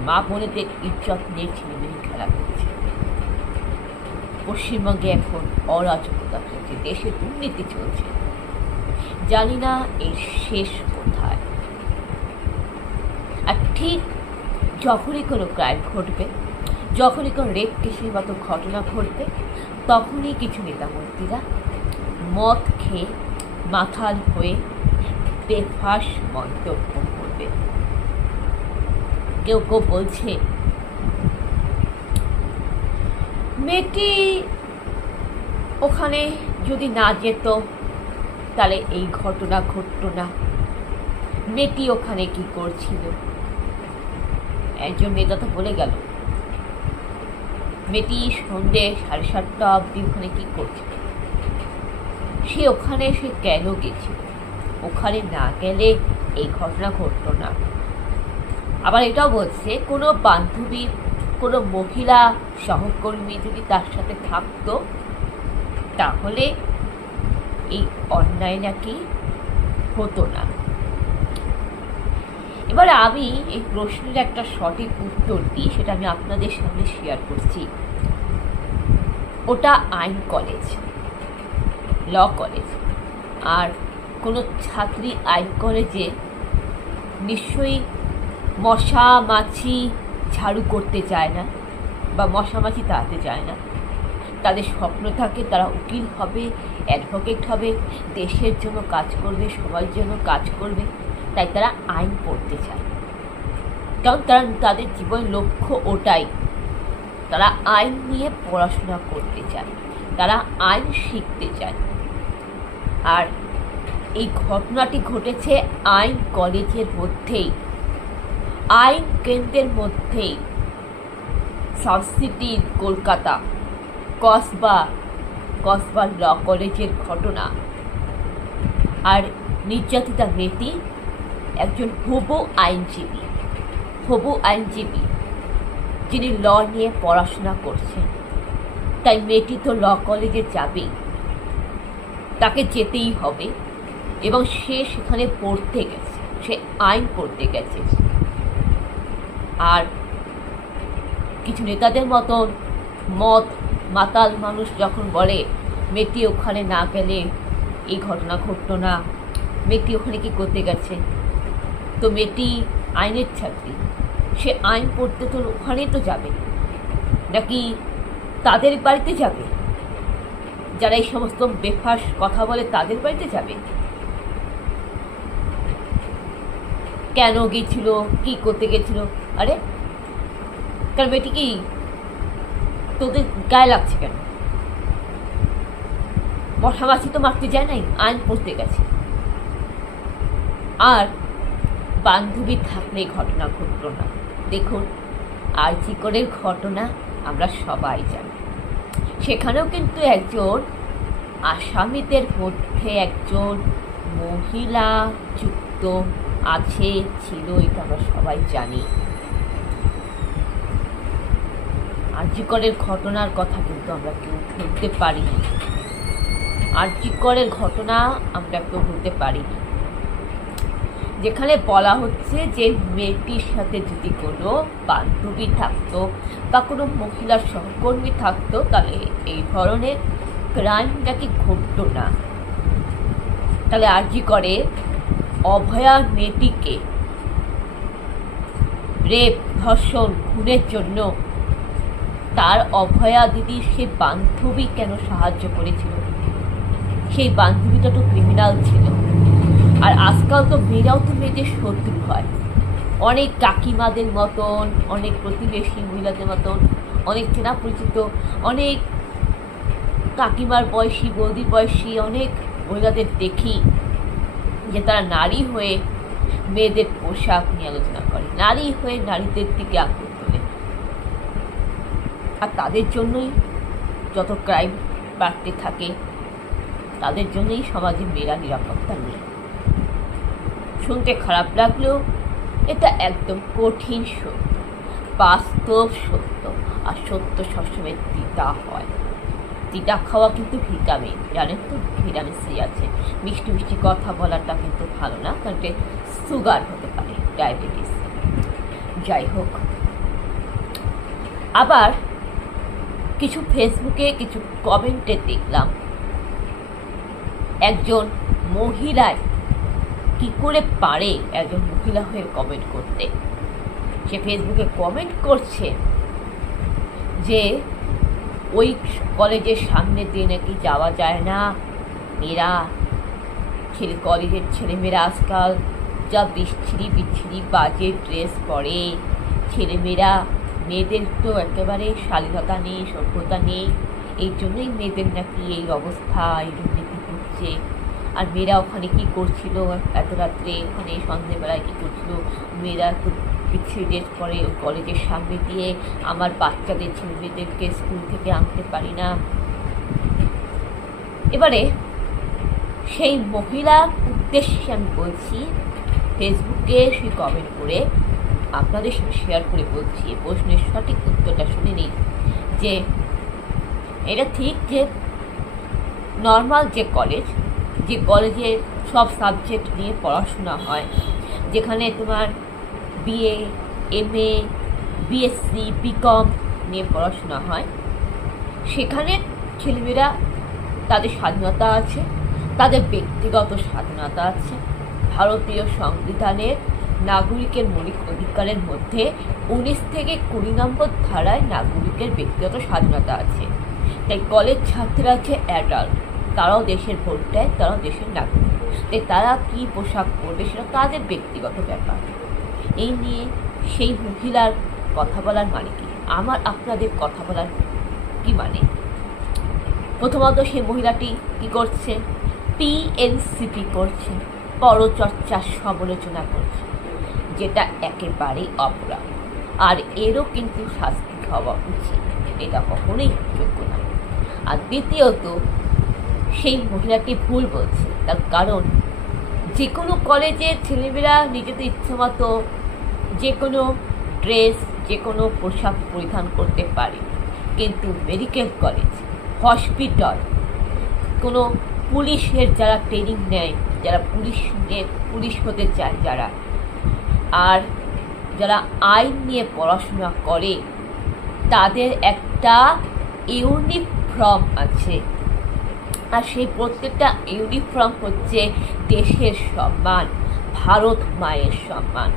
মা বোনেদের ইজ্জত নিয়ে ছেলেমেয়ে খেলা করছে। পশ্চিমবঙ্গে এখন অরাজকতা চলছে, দেশে দুর্নীতি চলছে। জানি না এর শেষ কোথায়। আর ঠিক যখনই কোনো ক্রাইম ঘটবে, যখনই কোনো রেপ কেসের মতো ঘটনা ঘটবে, তখনই কিছু নেতামন্ত্রীরা মদ খেয়ে মাথাল হয়ে বেফাঁস মন্তব্য করবে। কেউ কেউ বলছে মেয়েটি ওখানে যদি না যেত তাহলে এই ঘটনা ঘটত না। মেয়েটি ওখানে কি করছিল? একজন নেতা তো বলে গেল মেয়েটি সন্ধ্যে 7:30 অবধি ওখানে কি করছিল, সে ওখানে সে কেন গেছিল, ওখানে না গেলে এই ঘটনা ঘটত না। আবার এটাও বলছে কোনো বান্ধবী, কোনো মহিলা সহকর্মী যদি তার সাথে থাকতো তাহলে এই অন্যায় নাকি হতো না। এবার আমি এই প্রশ্নের একটা সঠিক উত্তর দিই, সেটা আমি আপনাদের সামনে শেয়ার করছি। ওটা আইন কলেজ, ল কলেজ। আর কোনো ছাত্রী আইন কলেজে নিশ্চয়ই মশা মাছি ঝাড়ু করতে চায় না বা মশা মাছি তাড়াতে চায় না। তাদের স্বপ্ন থাকে তারা উকিল হবে, অ্যাডভোকেট হবে, দেশের জন্য কাজ করবে, সবার জন্য কাজ করবে। তাই তারা আইন পড়তে চায়, কারণ তাদের জীবন লক্ষ্য ওটাই। তারা আইন নিয়ে পড়াশোনা করতে চায়, তারা আইন শিখতে চায়। আর এই ঘটনাটি ঘটেছে আইন কলেজের মধ্যেই, আইন কেন্দ্রের মধ্যেই, সাউথ সিটি কলকাতা, কসবা ল কলেজের ঘটনা। আর নির্যাতিতা মেয়েটি একজন হবু আইনজীবী যিনি ল নিয়ে পড়াশোনা করছেন। তাই মেয়েটি তো ল কলেজে যাবেই, তাকে যেতেই হবে। এবং সে সেখানে পড়তে গেছে, সে আইন পড়তে গেছে। আর কিছু নেতাদের মতন মদ মাতাল মানুষ যখন বলে মেয়েটি ওখানে না গেলে এই ঘটনা ঘটতো না, মেয়েটি ওখানে কি করতে গেছে, তো মেয়েটি আইনের ছাত্রী, সে আইন পড়তে তো ওখানেই তো যাবে, নাকি তাদের বাড়িতে যাবে? যারা এই সমস্ত বেফাঁস কথা বলে তাদের বাড়িতে যাবে? কেন গেছিল, কি করতে গেছিল? আরে কারণ মেয়েটি কি তোদের গায়ে লাগছে কেন? মশামাছি তো মারতে যায় নাই, আইন পড়তে গেছে। আর বান্ধবী থাকলে ঘটনা ঘটল না। দেখুন আরজিকরের ঘটনা আমরা সবাই জানি, সেখানেও কিন্তু একজন আসামিদের মধ্যে একজন মহিলা যুক্ত আছে, ছিল, এটা আমরা সবাই জানি। আরজিকরের ঘটনার কথা কিন্তু আমরা কেউ ভুলতে পারিনি, আরজিকরের ঘটনা আমরা কেউ ভুলতে পারিনি। যেখানে বলা হচ্ছে যে মেয়েটির সাথে যদি কোনো বান্ধবী থাকতো বা কোনো মহিলার সহকর্মী থাকতো তাহলে এই ধরনের ক্রাইমটা কি ঘটতো না। তাহলে আরজিকরে অভয়া মেয়েটিকে রেপ, ধর্ষণ, খুনের জন্য তার অভয়া দিদির সে বান্ধবী কেন সাহায্য করেছিল? সেই বান্ধবীটা তো ক্রিমিনাল ছিল। আর আজকাল তো মেয়েরাও তো মেয়েদের শত্রু হয়, অনেক কাকিমাদের মতন, অনেক প্রতিবেশী মহিলাদের মতন, অনেক চেনা পরিচিত, অনেক কাকিমার বয়সী, বৌদির বয়সী অনেক মহিলাদের দেখি যে তারা নারী হয়ে মেয়েদের পোশাক নিয়ে আলোচনা করে, নারী হয়ে নারীদের দিকে আগ্রহ তোলে। আর তাদের জন্যই যত ক্রাইম বাড়তে থাকে, তাদের জন্যই সমাজে মেয়েরা নিরাপত্তা নেই। শুনতে খারাপ লাগলেও এটা একদম কঠিন সত্য, বাস্তব সত্য। আর সত্য সবসময় তিতা হয়। তিতা খাওয়া কিন্তু ভিটামিন, জানেন তো, ভিটামিন সি আছে। মিষ্টি মিষ্টি কথা বলাটা কিন্তু ভালো না, কারণ সুগার হতে পারে, ডায়াবেটিস। যাই হোক, আবার কিছু ফেসবুকে কিছু কমেন্টে দেখলাম একজন মহিলায় কি করে পারে একজন মহিলা হয়ে কমেন্ট করতে। সে ফেসবুকে কমেন্ট করছে যে ওই কলেজের সামনে দিয়ে নাকি যাওয়া যায় না, এরা কলেজের ছেলেমেয়েরা আজকাল যা বিচ্ছিরি বাজে ড্রেস পরে, ছেলেমেয়েরা, মেয়েদের তো একেবারে শালীনতা নেই, সভ্যতা নেই, এই জন্যই মেয়েদের নাকি এই অবস্থা, এই দুর্নীতি হচ্ছে। আর মেয়েরা ওখানে কি করছিল এত রাত্রে, ওখানে সন্ধ্যেবেলায় কি করছিল, মেয়েরা তো বিচ্ছিরি ড্রেস পরে ওই কলেজের সামনে দিয়ে আমার বাচ্চাদের ছেলেমেয়েদেরকে স্কুল থেকে আনতে পারি না। এবারে সেই মহিলার উদ্দেশ্যে আমি বলছি, ফেসবুকে সেই কমেন্ট করে আপনাদের সাথে শেয়ার করে বলছি, প্রশ্নের সঠিক উত্তরটা শুনে নিন। যে এটা ঠিক যে নর্মাল যে কলেজে সব সাবজেক্ট নিয়ে পড়াশোনা হয়, যেখানে তোমার বিএ, এমএ, বিএসসি, বিকম নিয়ে পড়াশোনা হয়, সেখানে ছেলেমেয়েরা তাদের স্বাধীনতা আছে, তাদের ব্যক্তিগত স্বাধীনতা আছে। ভারতীয় সংবিধানের নাগরিকের মৌলিক অধিকারের মধ্যে 19 থেকে 20 নম্বর ধারায় নাগরিকের ব্যক্তিগত স্বাধীনতা আছে। তাই কলেজ ছাত্রীরা আছে অ্যাডাল্ট, তারাও দেশের ভোট দেয়, তারাও দেশের নাগরিক। তাই তারা কী পোশাক পরবে সেটা তাদের ব্যক্তিগত ব্যাপার। এই নিয়ে সেই মহিলার কথা বলার মানে কি, আমার আপনাদের কথা বলার কি মানে? প্রথমত সেই মহিলাটি কি করছে, পিএনসিপি করছে, পরচর্চার সমালোচনা করছে, যেটা একেবারেই অপরাধ। আর এরও কিন্তু শাস্তি হওয়া উচিত, এটা কখনোই যোগ্য না। আর দ্বিতীয়ত সেই মহিলাটি ভুল বলছে, তার কারণ যে কোনো কলেজের ছেলেমেয়েরা নিজেদের ইচ্ছামতো যে কোনো ড্রেস, যে কোনো পোশাক পরিধান করতে পারে, কিন্তু মেডিকেল কলেজ, হসপিটাল, কোনো পুলিশের যারা ট্রেনিং নেয়, যারা পুলিশ হতে চায় যারা, আর যারা আইন নিয়ে পড়াশোনা করে, তাদের একটা ইউনিফর্ম আছে। আর সেই প্রত্যেকটা ইউনিফর্ম হচ্ছে দেশের সম্মান, ভারত মায়ের সম্মান।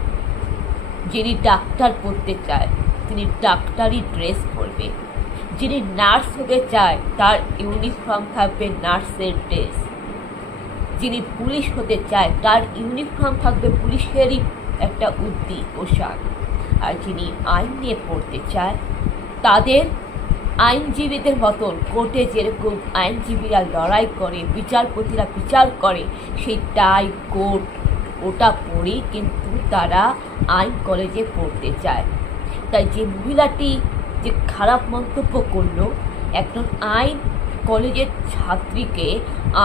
যিনি ডাক্তার পড়তে চায় তিনি ডাক্তারি ড্রেস পরবে, যিনি নার্স হতে চায় তার ইউনিফর্ম থাকবে নার্সের ড্রেস, যিনি পুলিশ হতে চায় তার ইউনিফর্ম থাকবে পুলিশেরই একটা পোশাক। আর যিনি আইন নিয়ে পড়তে চায় তাদের আইনজীবীদের মতন কোর্টে যেরকম আইনজীবীরা লড়াই করে, বিচারপতিরা বিচার করে, সেই টাই কোট ওটা পরেই কিন্তু তারা আইন কলেজে পড়তে চায়। তাই যে মহিলাটি যে খারাপ মন্তব্য করলো, একজন আইন কলেজের ছাত্রীকে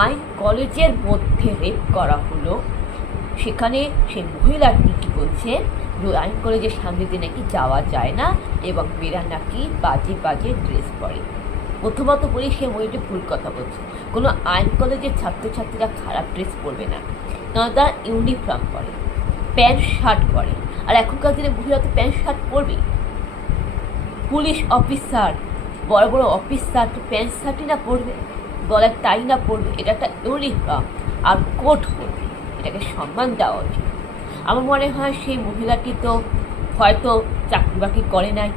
আইন কলেজের মধ্যে রেপ করা হলো, সেখানে সেই মহিলাটি কি বলছে, আইন কলেজের সামনে দিয়ে নাকি যাওয়া যায় না এবং মেয়েরা নাকি বাজে ড্রেস পরে। প্রথমত বলি, সে মহিলাটি ভুল কথা বলছে। কোনো আইন কলেজের ছাত্রছাত্রীরা খারাপ ড্রেস পরবে না, কারণ তারা ইউনিফর্ম পরে, প্যান্ট শার্ট পরে। আর এখনকার দিনে মহিলা তো প্যান্ট শার্ট পরবেই। পুলিশ অফিসার, বড় বড় অফিসার তো প্যান্ট শার্টই না পরবে, গলার টাই না পরবে, এটা একটা ইউনিফর্ম। আর কোট পরবে, এটাকে সম্মান দেওয়া উচিত। আমার মনে হয় সেই মহিলাটি তো হয়তো চাকরি বাকরি করে নাই,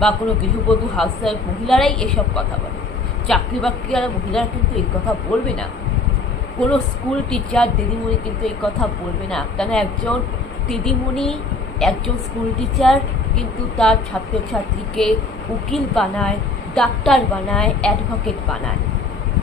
বা কোনো গৃহবধূ হাউসওয়াইফ মহিলারাই এসব কথা বলে। চাকরি বাকরিওয়ালা মহিলারা কিন্তু এই কথা বলবে না, কোনো স্কুল টিচার দিদিমণি কিন্তু এই কথা বলবে না। কেন একজন দিদিমণি, একজন স্কুল টিচার কিন্তু তার ছাত্রছাত্রীকে উকিল বানায়, ডাক্তার বানায়, অ্যাডভোকেট বানায়।